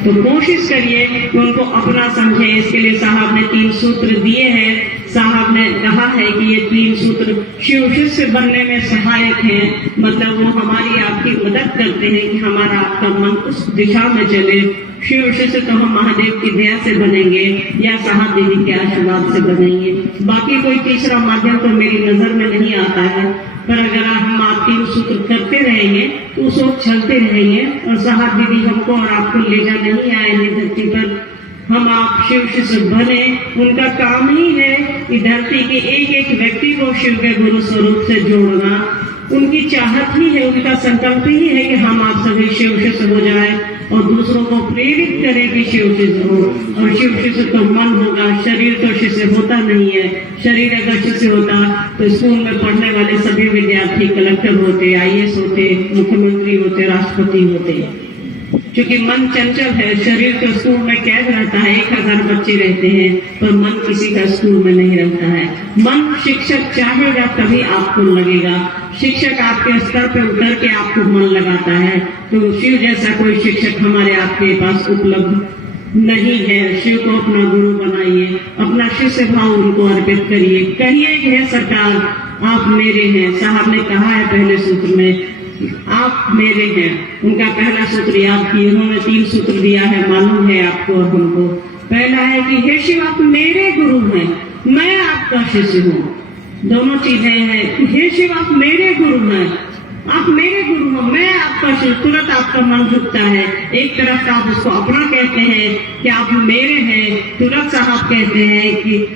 तो कोशिश करिए कि उनको अपना समझे। इसके लिए साहब ने 3 सूत्र दिए हैं। साहब ने कहा है कि ये 3 सूत्र शिव शिष्य बनने में सहायक हैं, मतलब वो हमारी आपकी मदद करते हैं कि हमारा आपका मन उस दिशा में चले। शिव शिष्य तो हम महादेव की दया से बनेंगे या साहब दीदी के आशीर्वाद से बनेंगे। बाकी कोई तीसरा माध्यम तो मेरी नजर में नहीं आता है, पर अगर हम आप 3 सूत्र करते रहेंगे तो उस वक्त चलते रहेंगे और साहब दीदी हमको और आपको ले जा नहीं आए हैं धरती पर। हम आप शिव शिष्य बने, उनका काम ही है कि धरती के एक एक व्यक्ति को शिव के गुरु स्वरूप से जोड़ना। उनकी चाहत ही है, उनका संकल्प ही है कि हम आप सभी शिव शिष्य हो जाए और दूसरों को प्रेरित करें कि शिव शिष्य हो। और शिव शिष्य तो मन होगा, शरीर तो शिष्य होता नहीं है। शरीर अगर शिष्य होता तो स्कूल में पढ़ने वाले सभी विद्यार्थी कलेक्टर होते, IAS होते, मुख्यमंत्री होते, राष्ट्रपति होते। क्योंकि मन चंचल है, शरीर तो स्कूल में कैद रहता है, 1000 बच्चे रहते हैं, पर मन किसी का स्कूल में नहीं रहता है। मन शिक्षक चाहेगा तभी आपको लगेगा। शिक्षक आपके स्तर पर उतर के आपको मन लगाता है। तो शिव जैसा कोई शिक्षक हमारे आपके पास उपलब्ध नहीं है। शिव को अपना गुरु बनाइए, अपना शिष्य भाव उनको अर्पित करिए। कहिए कि हे सरकार आप मेरे हैं। साहब ने कहा है पहले सूत्र में आप मेरे हैं। उनका पहला सूत्र याद किए। उन्होंने 3 सूत्र दिया है, मालूम है आपको और हमको। पहला है कि हे शिव आप मेरे गुरु हैं, मैं आपका शिष्य हूँ। दोनों चीजें हैं। हे शिव आप मेरे गुरु हैं, आप मेरे गुरु हो, मैं आपका शिष्य। तुरंत आपका मन झुकता है। एक तरफ आप उसको अपना कहते हैं कि आप मेरे हैं, तुरंत साहब कहते हैं कि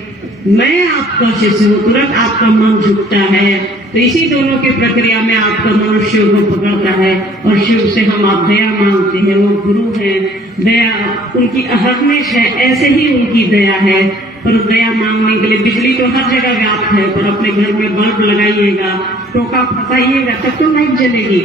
मैं आपका शिष्य हूँ, तुरंत आपका मन झुकता है। तो इसी दोनों की प्रक्रिया में आपका मनुष्य को पकड़ता है और शिव से हम आप दया मांगते हैं। वो गुरु है, दया उनकी अहर्निश है, ऐसे ही उनकी दया है। पर दया मांगने के लिए बिजली तो हर जगह व्याप्त है, पर अपने घर में बल्ब लगाइएगा, टोका फंसाइएगा तब तो लाइट जलेगी।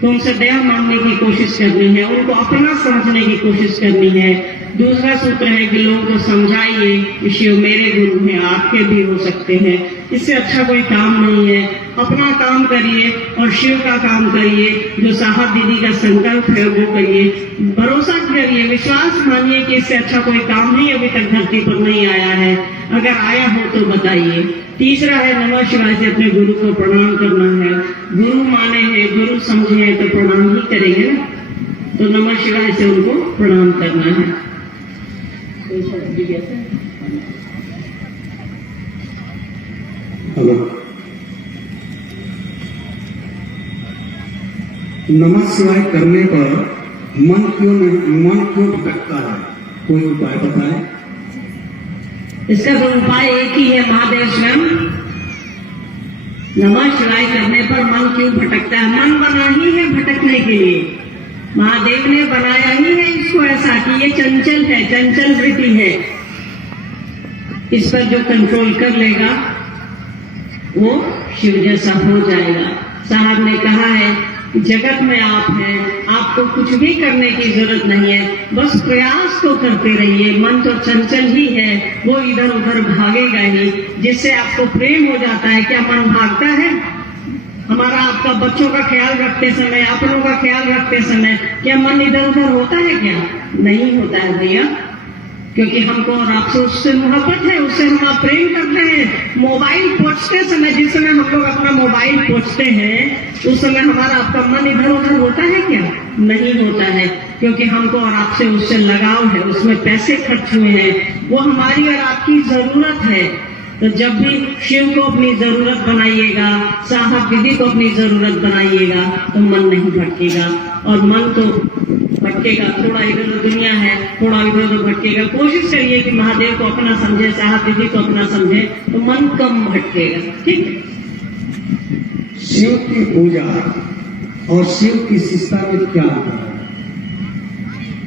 तो उनसे दया मांगने की कोशिश करनी है, उनको अपना समझने की कोशिश करनी है। दूसरा सूत्र है कि लोगों को समझाइए कि शिव मेरे गुरु हैं, आपके भी हो सकते हैं। इससे अच्छा कोई काम नहीं है। अपना काम करिए और शिव का काम करिए। जो साहब दीदी का संकल्प है वो करिए, भरोसा करिए, विश्वास मानिए कि इससे अच्छा कोई काम नहीं अभी तक धरती पर नहीं आया है। अगर आया हो तो बताइए। तीसरा है नमः शिवाय से अपने गुरु को प्रणाम करना है। गुरु माने हैं, गुरु समझे हैं तो प्रणाम ही करेंगे ना। तो नमः शिवाय से उनको प्रणाम करना है। हेलो, नमः शिवाय करने पर मन क्यों भटकता है? कोई उपाय बताएं। इसका तो उपाय एक ही है, महादेव स्वयं। नमः शिवाय करने पर मन क्यों भटकता है? मन बना ही है भटकने के लिए। महादेव ने बनाया ही है इसको ऐसा कि ये चंचल है, चंचल वृत्ति है। इस पर जो कंट्रोल कर लेगा वो शिव जैसा हो जाएगा। साहब ने कहा है कि जगत में आप हैं, आपको कुछ भी करने की जरूरत नहीं है, बस प्रयास तो करते रहिए। मन तो चंचल ही है, वो इधर उधर भागेगा ही। जिससे आपको प्रेम हो जाता है। क्या मन भागता है? हमारा आपका बच्चों का ख्याल रखते समय, अपनों का ख्याल रखते समय क्या मन इधर उधर होता है? क्या नहीं होता है भैया, क्योंकि हमको और आपसे उससे मोहब्बत है, उससे हम आप प्रेम करते हैं। मोबाइल पोंछते समय, जिस समय हम लोग अपना मोबाइल पोंछते हैं उस समय हमारा आपका मन इधर उधर होता है? क्या नहीं होता है, क्योंकि हमको और आपसे उससे लगाव है, उसमें पैसे खर्च हुए हैं, वो हमारी और आपकी जरूरत है। तो जब भी शिव को अपनी जरूरत बनाइएगा, साहब दीदी को अपनी जरूरत बनाइएगा, तो मन नहीं भटकेगा। और मन तो भटकेगा, थोड़ा इधर उधर दुनिया है, थोड़ा इधर उधर भटकेगा। कोशिश करिए कि महादेव को अपना समझे, साहब दीदी को अपना समझे, तो मन कम भटकेगा। ठीक है। शिव की पूजा और शिव की शिष्टता में क्या अंतर है?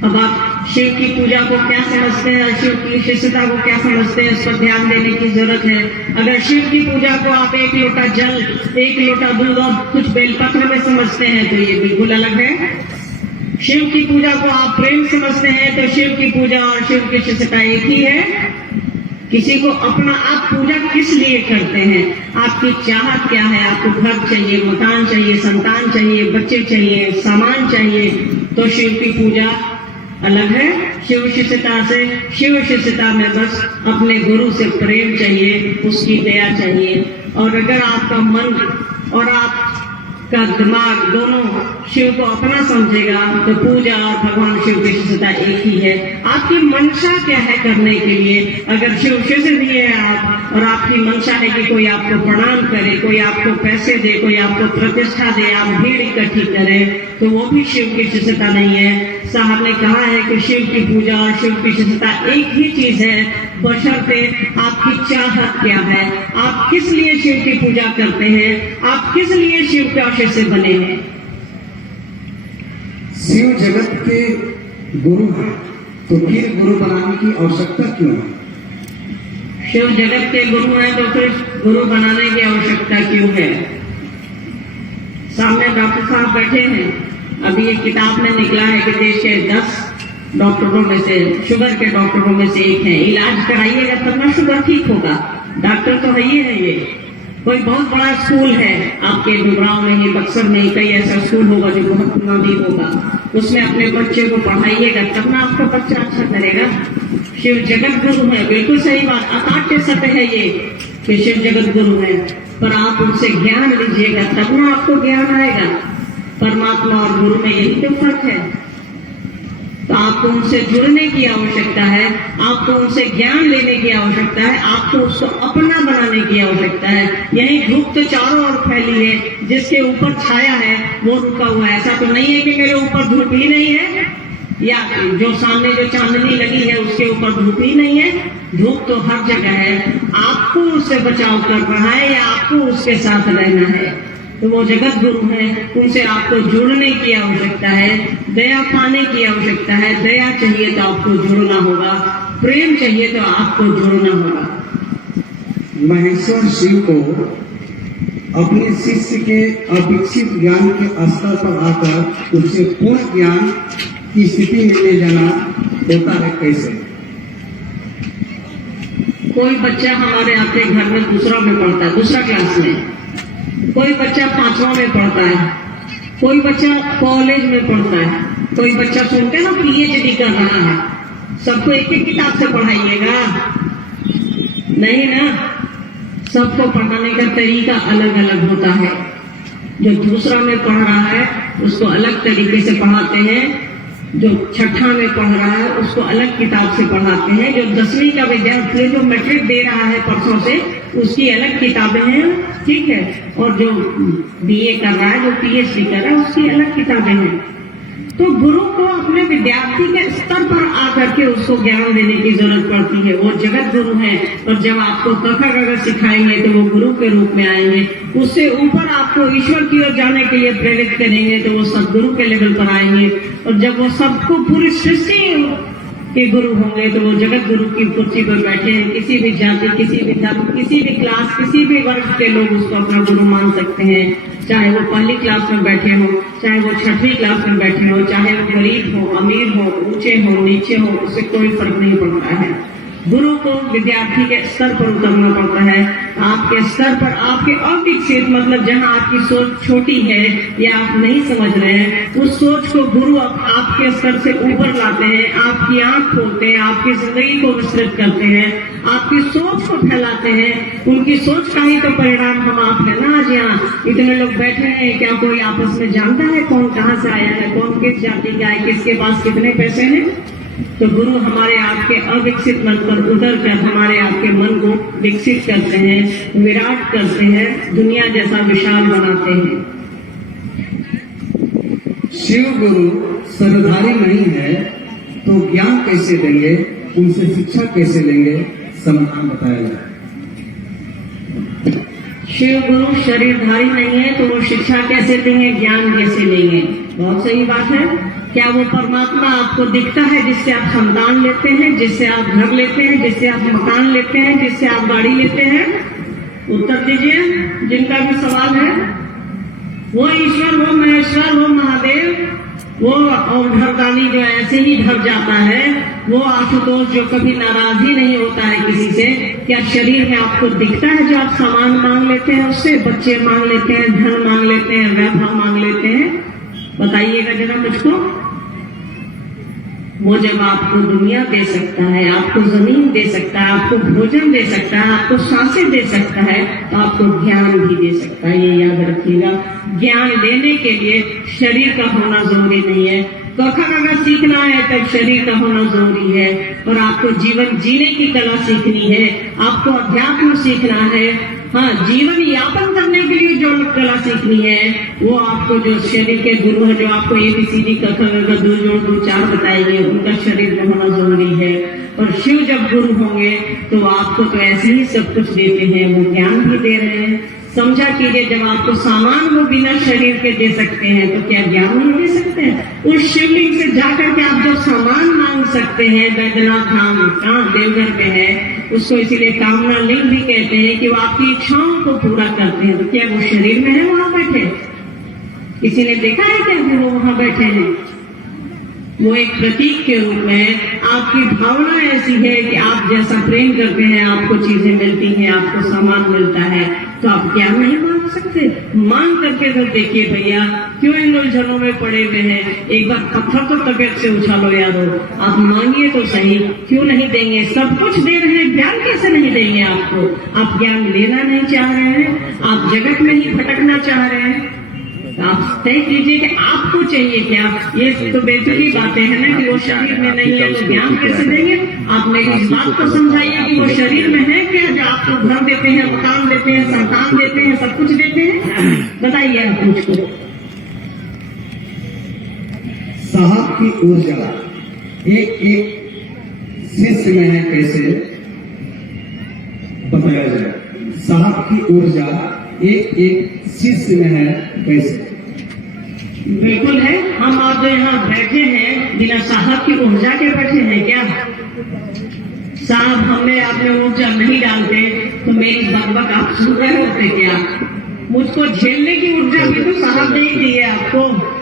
अब आप शिव की पूजा को क्या समझते हैं, शिव की शिष्यता को क्या समझते हैं, इस पर ध्यान देने की जरूरत है। अगर शिव की पूजा को आप 1 लोटा जल, 1 लोटा दूध और कुछ बेलपत्र में समझते हैं तो ये बिल्कुल अलग है। शिव की पूजा को आप प्रेम समझते हैं तो शिव की पूजा और शिव की शिष्यता एक ही है। किसी को अपना आप पूजा किस लिए करते हैं? आपकी चाहत क्या है? आपको घर चाहिए, मकान चाहिए, संतान चाहिए, बच्चे चाहिए, सामान चाहिए, तो शिव की पूजा अलग है शिव शिष्यता से। शिव शिष्यता में बस अपने गुरु से प्रेम चाहिए, उसकी दया चाहिए। और अगर आपका मन और आपका दिमाग दोनों शिव को अपना समझेगा तो पूजा और भगवान शिव की शिष्यता एक ही है। आपकी मंशा क्या है करने के लिए? अगर शिव शिष्य भी है आप और आपकी मंशा है कि कोई आपको प्रणाम करे, कोई आपको पैसे दे, कोई आपको प्रतिष्ठा दे, आप भीड़ इकट्ठी करें, तो वो भी शिव की शिष्यता नहीं है। साहब ने कहा है कि शिव की पूजा और शिव की शिष्यता एक ही चीज है, बशर्ते आपकी चाहत क्या है, आप किस लिए शिव की पूजा करते हैं, आप किस लिए शिव के शिष्य बने हैं। शिव जगत के गुरु हैं, तो फिर गुरु बनाने की आवश्यकता क्यों है? शिव जगत के गुरु हैं तो फिर गुरु बनाने की आवश्यकता क्यों है? सामने डॉक्टर साहब बैठे हैं, अभी एक किताब में निकला है कि देश के 10 डॉक्टरों में से, शुगर के डॉक्टरों में से एक है। इलाज कराइएगा तब ना शुगर ठीक होगा। डॉक्टर तो है ही है। ये कोई बहुत बड़ा स्कूल है आपके गुड़गांव में, ये बक्सर में, कई ऐसा स्कूल होगा जो बहुत नामी होगा, उसमें अपने बच्चे को पढ़ाइएगा तब ना आपका बच्चा अच्छा करेगा। शिव जगत गुरु है, बिल्कुल सही बात, अकाट्य सत्य है ये कि शिव जगत गुरु है, पर आप उनसे ज्ञान लीजिएगा तब ना आपको ज्ञान आएगा। परमात्मा और गुरु में यही तो फर्क है। तो आपको उनसे जुड़ने की आवश्यकता है, आपको उनसे ज्ञान लेने की आवश्यकता है, आपको उसको अपना बनाने की आवश्यकता है। यही धूप तो चारों ओर फैली है, जिसके ऊपर छाया है वो रुका हुआ है। ऐसा तो नहीं है कि मेरे ऊपर धूप ही नहीं है, या जो सामने जो चांदनी लगी है उसके ऊपर धूप ही नहीं है। धूप तो हर जगह है, आपको उससे बचाव करना है या आपको उसके साथ रहना है। तो वो जगत गुरु है, उनसे आपको जुड़ने की आवश्यकता है, दया पाने की आवश्यकता है। दया चाहिए तो आपको जुड़ना होगा, प्रेम चाहिए तो आपको जुड़ना होगा। महेश्वर शिव को अपने शिष्य के अविकसित ज्ञान के स्तर पर आकर उसे पूर्ण ज्ञान की स्थिति में ले जाना होता है कैसे? कोई बच्चा हमारे आपके घर में दूसरा में पढ़ता है, दूसरा क्लास में, कोई बच्चा 5वां में पढ़ता है, कोई बच्चा कॉलेज में पढ़ता है, कोई बच्चा सुनते हैं ना PhD कर रहा है। सबको एक एक किताब से पढ़ाइएगा? नहीं ना, सबको पढ़ाने का तरीका अलग अलग होता है। जो दूसरा में पढ़ रहा है उसको अलग तरीके से पढ़ाते हैं, जो 6ठा में पढ़ रहा है उसको अलग किताब से पढ़ाते हैं, जो 10वीं का विद्यार्थी जो मैट्रिक दे रहा है परसों से उसकी अलग किताबें हैं, ठीक है, और जो BA कर रहा है, जो PhD कर रहा है उसकी अलग किताबें हैं। तो गुरु को अपने विद्यार्थी के स्तर पर आकर के उसको ज्ञान देने की जरूरत पड़ती है। वो जगत गुरु है, और जब आपको कथा अगर सिखाएंगे तो वो गुरु के रूप में आएंगे। उससे ऊपर आपको ईश्वर की ओर जाने के लिए प्रेरित करेंगे तो वो सदगुरु के लेवल पर आएंगे। और जब वो सबको पूरी सृष्टि के गुरु होंगे तो वो जगत गुरु की कुर्सी पर बैठे हैं। किसी भी जाति, किसी भी धर्म, किसी भी क्लास, किसी भी वर्ग के लोग उसको अपना गुरु मान सकते हैं। चाहे वो पहली क्लास में बैठे हो, चाहे वो 6वीं क्लास में बैठे हो, चाहे वो गरीब हो, अमीर हो, ऊंचे हो, नीचे हो, उससे कोई फर्क नहीं पड़ता है। गुरु को विद्यार्थी के स्तर पर उतरना पड़ता है। आपके स्तर पर, आपके अविकसित, मतलब जहां आपकी सोच छोटी है या आप नहीं समझ रहे हैं, उस सोच को गुरु आपके स्तर से ऊपर लाते हैं, आपकी आंख खोलते हैं, आपकी जिंदगी को विस्तृत करते हैं, आपकी सोच को फैलाते हैं। उनकी सोच का ही तो परिणाम हम आप है ना। आज यहाँ इतने लोग बैठे हैं, क्या कोई आपस में जानता है कौन कहाँ से आया है, कौन किस जाति का है, किसके पास कितने पैसे हैं? तो गुरु हमारे आपके अविकसित मन पर उतर कर हमारे आपके मन को विकसित करते हैं, विराट करते हैं, दुनिया जैसा विशाल बनाते हैं। शिव गुरु सरधारी नहीं है तो ज्ञान कैसे देंगे, उनसे शिक्षा कैसे लेंगे, समाधान बताया जाए। शिव गुरु शरीरधारी नहीं है तो वो शिक्षा कैसे देंगे, ज्ञान कैसे लेंगे? बहुत सही बात है। क्या वो परमात्मा आपको दिखता है जिससे आप संतान लेते हैं, जिससे आप घर लेते हैं, जिससे आप मकान लेते हैं, जिससे आप गाड़ी लेते हैं? उत्तर दीजिए जिनका भी सवाल है। वो ईश्वर, वो महेश्वर, वो महादेव, वो अवधरदानी जो ऐसे ही ढर जाता है, वो आशुतोष जो कभी नाराज ही नहीं होता है किसी से, क्या शरीर में आपको दिखता है जो आप सामान मांग लेते हैं उससे? बच्चे मांग लेते हैं, धन मांग लेते हैं, वैभव मांग लेते हैं? बताइएगा जरा मुझको। वो जब आपको दुनिया दे सकता है, आपको जमीन दे सकता है, आपको भोजन दे सकता है, आपको सांसें दे सकता है, तो आपको ज्ञान भी दे सकता है। ये याद रखिएगा, ज्ञान लेने के लिए शरीर का होना जरूरी नहीं है। कखा अगर सीखना है तब शरीर का होना जरूरी है, और आपको जीवन जीने की कला सीखनी है, आपको अध्यात्म सीखना है। हाँ, जीवन यापन करने के लिए जो कला सीखनी है, वो आपको जो शरीर के गुरु है, जो आपको ABCD का 2 जोड़ 2 4 बताएंगे, उनका शरीर में होना जरूरी है। और शिव जब गुरु होंगे तो आपको तो ऐसे ही सब कुछ देते हैं, वो ज्ञान भी दे रहे हैं। समझा कीजिए, जब आपको सामान वो बिना शरीर के दे सकते हैं तो क्या ज्ञान नहीं दे सकते हैं? उस शिवलिंग से जाकर के आप जो सामान मांग सकते हैं, बैद्यनाथ धाम कहाँ देवघर पे है, उसको इसीलिए कामना लिंग भी कहते हैं कि वो आपकी इच्छाओं को पूरा करते हैं। तो क्या वो शरीर में है वहां बैठे? किसी ने देखा है क्या कि वो वहां बैठे हैं? वो एक प्रतीक के रूप में आपकी भावना ऐसी है कि आप जैसा प्रेम करते हैं आपको चीजें मिलती हैं, आपको सामान मिलता है, तो आप क्या नहीं मांग सकते? मांग करके तो देखिए भैया, क्यों इन उलझनों में पड़े हुए हैं? एक बार पत्थर तो तबियत से उछालो यारो, आप मांगिए तो सही, क्यों नहीं देंगे? सब कुछ दे रहे हैं, ज्ञान कैसे नहीं देंगे आपको? आप ज्ञान लेना नहीं चाह रहे हैं, आप जगत में ही भटकना चाह रहे हैं, आप तय कीजिए कि आपको चाहिए क्या। ये तो बेचुकी बातें हैं ना कि वो शरीर में नहीं है तो ज्ञान कैसे देंगे? आप मेरी इस बात को समझाइए कि वो शरीर में है क्या, जो आपको घर देते हैं, मकान देते हैं, संतान देते हैं, सब कुछ देते हैं? बताइए आप मुझको। साहब की ऊर्जा एक एक शिष्य में है, कैसे बताया जाए? साहब की ऊर्जा एक एक शिष्य में है, कैसे? बिल्कुल है। हम आप यहाँ बैठे हैं बिना साहब की ऊर्जा के बैठे हैं क्या? साहब हमें आपने ऊर्जा नहीं डालते तो मेरी बकबक आप सुन रहे होते क्या? मुझको झेलने की ऊर्जा भी तो साहब नहीं दी है आपको।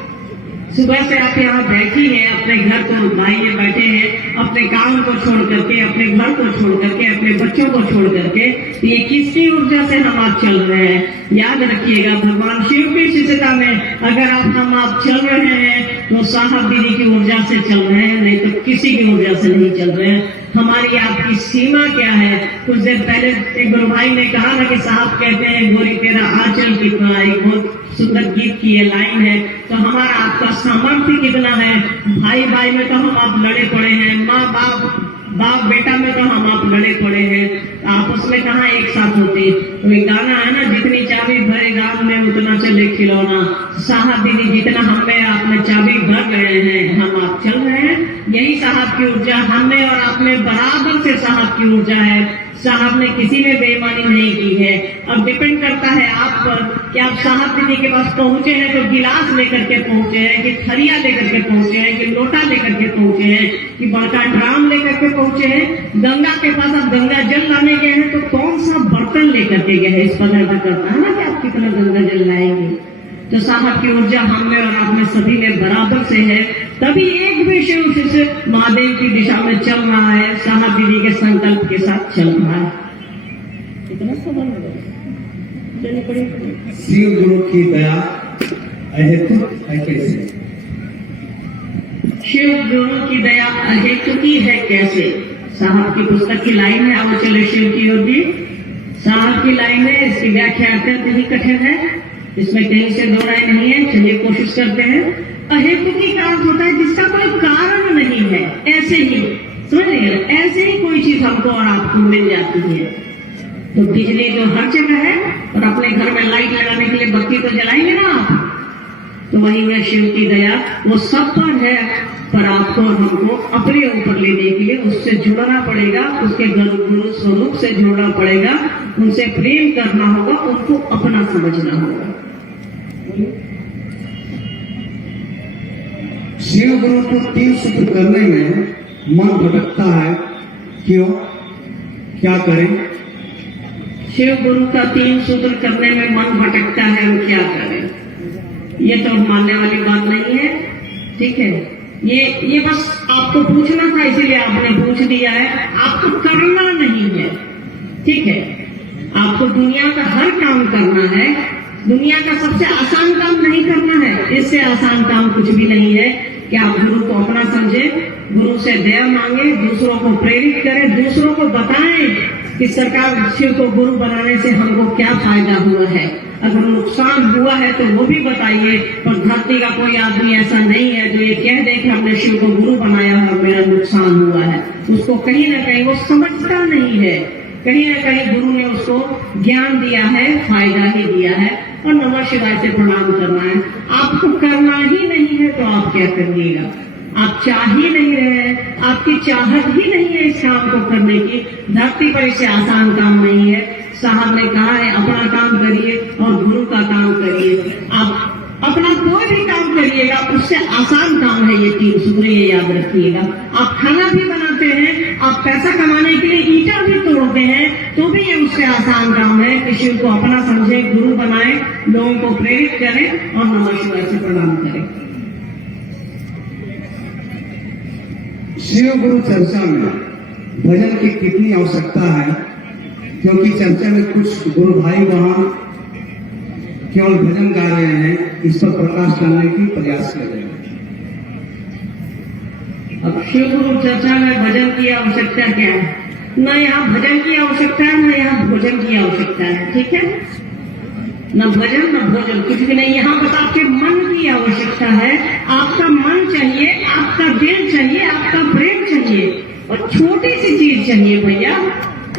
सुबह से आप यहाँ बैठी हैं, अपने घर को भाई ये बैठे हैं, अपने काम को छोड़ करके, अपने घर को छोड़ करके, अपने बच्चों को छोड़ करके, ये किसकी ऊर्जा से हम आप चल रहे हैं? याद रखिएगा, भगवान शिव की शिष्यता में अगर आप चल रहे हैं तो साहब दीदी की ऊर्जा से चल रहे हैं, नहीं तो किसी की ऊर्जा से नहीं चल रहे हैं। हमारी आपकी सीमा क्या है? कुछ देर पहले एक गुरु भाई ने कहा ना कि साहब कहते हैं गोरी तेरा आंचल कितना, एक बहुत सुंदर गीत की ये लाइन है। तो हमारा आपका सामर्थ्य कितना है? भाई भाई में तो हम आप लड़े पड़े हैं, माँ बाप बेटा में तो हम आप लड़े पड़े हैं, आपस में कहाँ एक साथ होते? तो एक गाना है ना, जितनी चाबी भरे गांव में उतना चले खिलौना। साहब दीदी जितना हम में आप में चाबी भर रहे हैं, हम आप चल रहे हैं। यही साहब की ऊर्जा हम में और आप में बराबर से साहब की ऊर्जा है। साहब ने किसी में बेईमानी नहीं की है। अब डिपेंड करता है आप पर कि आप साहब दीदी के पास पहुंचे हैं तो गिलास लेकर के पहुंचे हैं, कि थरिया लेकर के पहुंचे हैं, कि लोटा लेकर के पहुंचे हैं, कि बड़का ड्राम लेकर के पहुंचे हैं। गंगा के पास आप गंगा जल लाने गए हैं तो कौन सा बर्तन लेकर के गए हैं, इस पर निर्भर करता है ना कि आप कितना गंगा जल लाएंगे। तो साहब की ऊर्जा हम में और आप में सभी में बराबर से है, तभी एक भी शिव शिष्य महादेव की दिशा में चल रहा है, साहब दीदी के संकल्प के साथ चल रहा है। इतना सवाल शिव गुरु की दया अहेतुक है, कैसे? शिव गुरु की दया अहेतुकी है कैसे? साहब की पुस्तक की लाइन है, आओ चले शिव की ओर भी। साहब की लाइन है, इसकी व्याख्या अत्यंत ही कठिन है, इसमें कहीं से दो राय नहीं है, चलिए कोशिश करते हैं। अहेतुकी का अर्थ होता है जिसका कोई कारण नहीं है, ऐसे ही समझ लीजिए, ऐसे ही कोई चीज हमको और आपको मिल जाती है। तो बिजली तो हर जगह है, और अपने घर में लाइट लगाने के लिए बत्ती तो जलाएंगे ना आप, तो वही है शिव की दया, वो सब पर है, पर आपको और हमको अपने ऊपर लेने के लिए उससे जुड़ना पड़ेगा, उसके गुरु स्वरूप से जुड़ना पड़ेगा, उनसे प्रेम करना होगा, उनको अपना समझना होगा। शिव गुरु को 3 सूत्र करने में मन भटकता है, क्यों? क्या करें? शिव गुरु का 3 सूत्र करने में मन भटकता है, वो क्या करें? ये तो मानने वाली बात नहीं है, ठीक है। ये बस आपको पूछना था, इसीलिए आपने पूछ दिया है। आपको करना नहीं है, ठीक है। आपको दुनिया का हर काम करना है, दुनिया का सबसे आसान काम नहीं करना है, इससे आसान काम कुछ भी नहीं है। कि आप गुरु को अपना समझे, गुरु से दया मांगे, दूसरों को प्रेरित करें, दूसरों को बताएं कि सरकार शिव को गुरु बनाने से हमको क्या फायदा हुआ है। अगर नुकसान हुआ है तो वो भी बताइए, पर धरती का कोई आदमी ऐसा नहीं है जो ये कह दे कि हमने शिव को गुरु बनाया और मेरा नुकसान हुआ है। उसको कहीं ना कहीं वो समझता नहीं है, कहीं ना कहीं गुरु ने उसको ज्ञान दिया है, फायदा ही दिया है। और नमः शिवाय से प्रणाम करना है। आपको करना ही नहीं है तो आप क्या करिएगा। आप चाह ही नहीं रहे हैं, आपकी चाहत ही नहीं है इस काम को करने की। धरती पर इसे आसान काम नहीं है। साहब ने कहा है अपना काम करिए और गुरु का काम करिए। आप अपना कोई भी काम करिएगा उससे आसान काम है ये 3 सूत्र, ये याद रखिएगा। आप खाना भी बनाते हैं, आप पैसा कमाने के लिए ईंटा भी तोड़ते हैं, तो भी ये उससे आसान काम है कि शिव को अपना समझे, गुरु बनाए, लोगों को प्रेरित करें और नमः शिवाय से प्रणाम करें। शिव गुरु चर्चा में भजन की कितनी आवश्यकता है, क्योंकि चर्चा में कुछ गुरु भाई वहां केवल भजन गा रहे हैं, इस पर प्रकाश डालने की प्रयास कर रहे हैं। अब शिव गुरु चर्चा में भजन की आवश्यकता क्या है? न यहाँ भजन की आवश्यकता है, न यहाँ भोजन की आवश्यकता है। ठीक है, न भजन न भोजन कुछ भी नहीं। यहाँ बस आपके मन की आवश्यकता है। आपका मन चाहिए, आपका दिल चाहिए, आपका प्रेम चाहिए और छोटी सी चीज चाहिए। भैया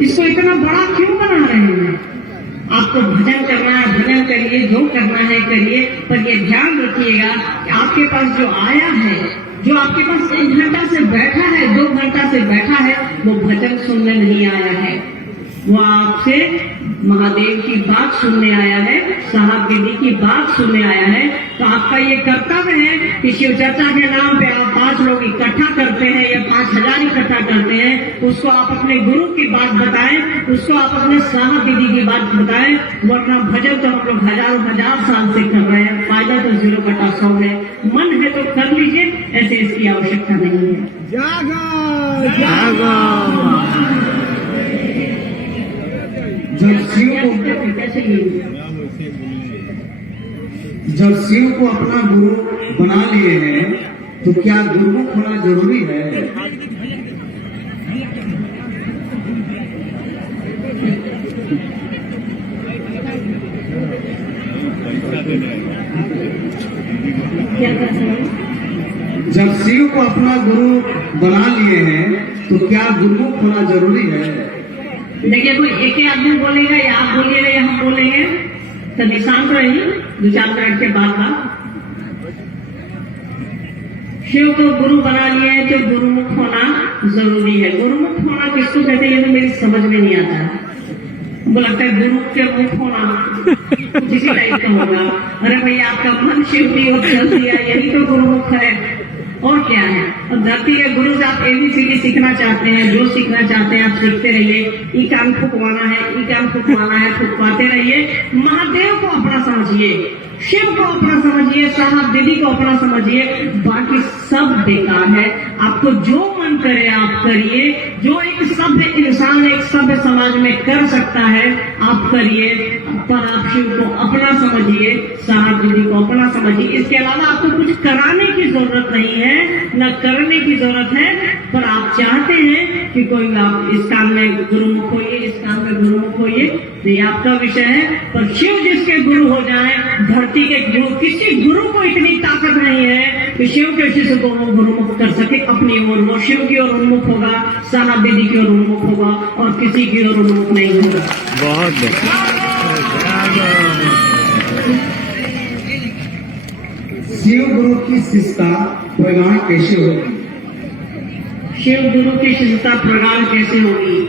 इसको इतना बड़ा क्यों बना रहे हैं? आपको भजन करना है, भजन करिए, जो करना है करिए, पर ये ध्यान रखिएगा कि आपके पास जो आया है, जो आपके पास 1 घंटा से बैठा है, 2 घंटा से बैठा है, वो भजन सुनने नहीं आया है। वो आपसे महादेव की बात सुनने आया है, साहब दीदी की बात सुनने आया है। तो आपका ये कर्तव्य है कि शिव चर्चा के नाम पे आप 5 लोग इकट्ठा करते हैं या 5000 इकट्ठा करते हैं, उसको आप अपने गुरु की बात बताएं, उसको आप अपने साहब दीदी की बात बताएं। वरना भजन तो हम लोग हजार साल से कर रहे हैं, फायदा तो 0/100 है। मन है तो कर लीजिए, ऐसे इसकी आवश्यकता नहीं है। जागो जागो। जब शिव को अपना गुरु बना लिए हैं तो क्या गुरुमुख होना जरूरी है? जब शिव को अपना गुरु बना लिए हैं तो क्या गुरुमुख होना जरूरी है? देखिए, कोई एक ही आदमी बोलेगा या आप बोलिएगा या हम बोलेंगे, तो शांत रहिए 2-4 मिनट के बाद। शिव को गुरु बना लिया है तो गुरुमुख होना जरूरी है। गुरुमुख होना किसको कहते हैं ये तो मेरी समझ में नहीं आता है। हमको लगता है गुरु के मुख होना किसी टाइप का होगा। अरे भैया आपका मन शिव की ओर चल दिया, यही तो गुरुमुख है और क्या है। अब धरती के गुरु से आप ABCD सीखना चाहते हैं, जो सीखना चाहते हैं आप सीखते रहिए। ई कान फुकवाना है, ई कान फुकवाना है, फुकवाते रहिए। महादेव को अपना समझिए, शिव को अपना समझिए, साहब दीदी को अपना समझिए, बाकी सब बेकार है। आपको जो मन करे आप करिए, जो एक सभ्य इंसान एक सभ्य समाज में कर सकता है आप करिए, पर आप शिव को अपना समझिए, साहब दीदी को अपना समझिए। इसके अलावा आपको कुछ कराने की जरूरत नहीं है, न करने की जरूरत है। पर आप चाहते हैं कि कोई आप इस काम में गुरुमुख होइए, इस काम में गुरुमुख होइए, तो ये आपका विषय है। पर शिव जिसके गुरु हो जाए, धरती के गुरु, किसी गुरु को इतनी ताकत नहीं है कि शिव के शिष्य को वो गुरुमुख कर सके अपनी ओर। वो शिव की ओर उन्मुख होगा, साहब दीदी की ओर उन्मुख होगा और किसी की ओर उन्मुख नहीं होगा। बहुत शिव गुरु की शिष्टता प्रगाढ़ कैसे होगी? शिव गुरु की शिष्टता प्रगाढ़ कैसे होगी?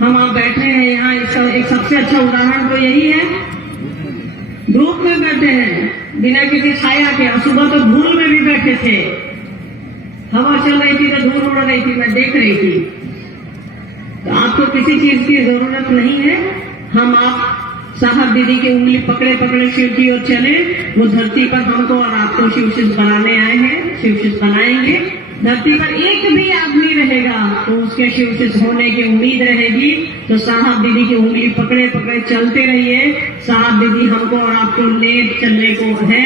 हम आप बैठे हैं यहाँ, एक सबसे अच्छा उदाहरण तो यही है। धूप में बैठे हैं बिना किसी छाया के, और सुबह तो धूल में भी बैठे थे, हवा चल रही थी तो धूल उड़ रही थी, मैं देख रही थी। तो आपको किसी चीज की जरूरत नहीं है। हम आप साहब दीदी की उंगली पकड़े पकड़े शिव की ओर चले। वो धरती पर हमको और आपको शिव शिष्य बनाने आए हैं, शिव शिष्य बनाएंगे। धरती पर एक भी आदमी रहेगा तो उसके शिव से होने की उम्मीद रहेगी। तो साहब दीदी की उंगली पकड़े पकड़े चलते रहिए। साहब दीदी हमको और आपको ले चलने को है,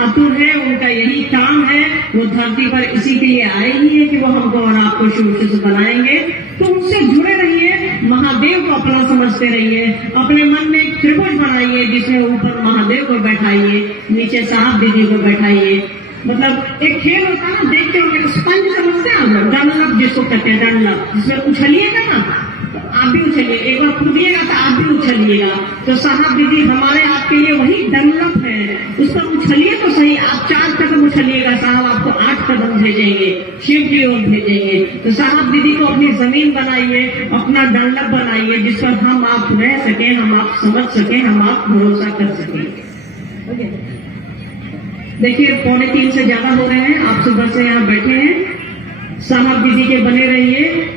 आतुर है, उनका यही काम है। वो धरती पर इसी के लिए आए ही है कि वो हमको और आपको शिव से बनाएंगे। तो उनसे जुड़े रहिए, महादेव को अपना समझते रहिए, अपने मन में एक त्रिभुज बनाइए जिसमें ऊपर महादेव को बैठाइए, नीचे साहब दीदी को बैठाइए। मतलब एक खेल होता है ना, देखते होंगे, स्पंज समझते हैं आप लोग, डनलप जिसको कहते हैं, डनलप, जिसमें उछलिएगा ना तो आप भी उछलिए, एक बार कूदिएगा तो आप भी उछलिएगा। तो साहब दीदी हमारे आपके लिए वही डनलप है, उस पर उछलिए तो सही। आप 4 कदम उछलिएगा, साहब आपको 8 कदम भेजेंगे, शिव की ओर भेजेंगे। तो साहब दीदी को अपनी जमीन बनाइए, अपना डनलप बनाइए, जिस पर हम आप रह सके, हम आप समझ सके, हम आप भरोसा कर सके। देखिए 2:45 से ज्यादा हो रहे हैं, आप सुबह से यहाँ बैठे हैं। साहब दीदी के बने रहिए,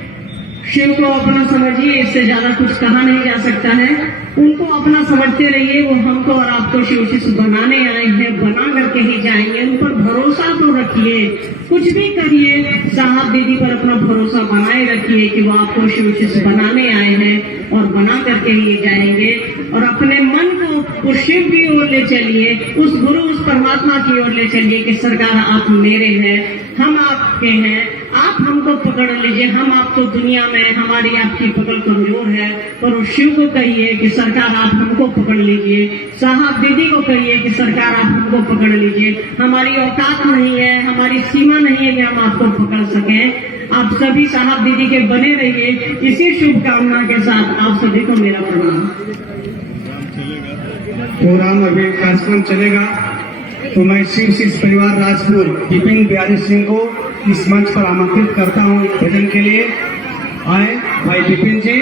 शिव को अपना समझिए, इससे ज्यादा कुछ कहा नहीं जा सकता है। उनको अपना समझते रहिए, वो हमको और आपको शिव शिष्य बनाने आए हैं, बना करके ही जाएंगे। उन पर भरोसा तो रखिए, कुछ भी करिए, साहब दीदी पर अपना भरोसा बनाए रखिए कि वो आपको शिव शिष्य बनाने आए हैं और बना करके ही जाएंगे। और अपने मन को उस शिव की ओर ले चलिए, उस गुरु, उस परमात्मा की ओर ले चलिए कि सरकार आप मेरे हैं, हम आपके हैं, आप हमको पकड़ लीजिए। हम आपको दुनिया में हमारी आपकी पकड़ कमजोर है, पर उस शिव को कहिए कि सरकार आप हमको पकड़ लीजिए। साहब दीदी को कहिए कि सरकार आप हमको पकड़ लीजिए। हमारी औकात नहीं है, हमारी सीमा नहीं है कि हम आपको पकड़ सकें। आप सभी साहब दीदी के बने रहिए। इसी शुभकामना के साथ आप सभी को मेरा प्रणाम। प्रोग्राम अभी कार्यक्रम चलेगा, तो मैं शिव शिष्य परिवार राजपुर विपिन बिहारी सिंह को इस मंच पर आमंत्रित करता हूँ भजन के लिए। आए भाई विपिन जी।